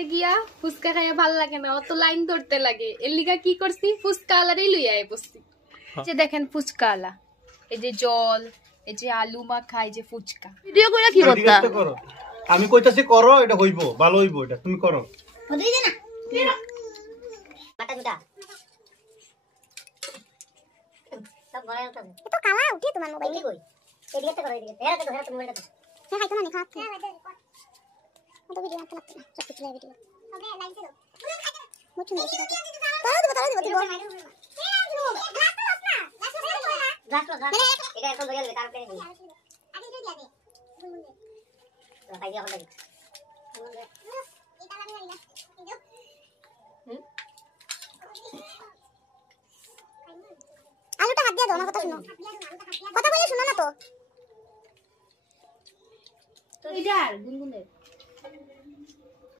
গিয়া ফুচকা খাইয়া ভাল লাগে না, অত লাইন ধরতে লাগে। এর লিগা কি করছি, ফুচকা আলারই লইয়া বসছি। যে দেখেন ফুচকা আলা, এই যে জল, এই যে আলু মাখা, এই যে ফুচকা। ভিডিও কইরা কি করতা? আমি কইতাছি করো, এটা হইবো, ভালো হইবো, এটা তুমি করো। হতেই দে না মাটা দুটা সব বড় হতো। এত কালা উঠে তোমার মোবাইলে কই? এদিকে তো করো, এদিকে হেরা তো মোবাইলটা তো হ্যাঁ খাইতো না নি খাওয়া। হ্যাঁ তো ভিডিও করতে লাগছে না, সব কিছু ভিডিও ওকে লাইন ছিল মুছ না তারা দিব গ্লাস এটা এখন বইয়া দিবে, তারপরে দিই আগে দিয়ে দে তো খাই দিয়া হলো এটা লাগি না আলুটা হাত দিয়া দাও, আমার কথা শুনো, কথা বলে শুনো না তো। তো এটা গুনগুনের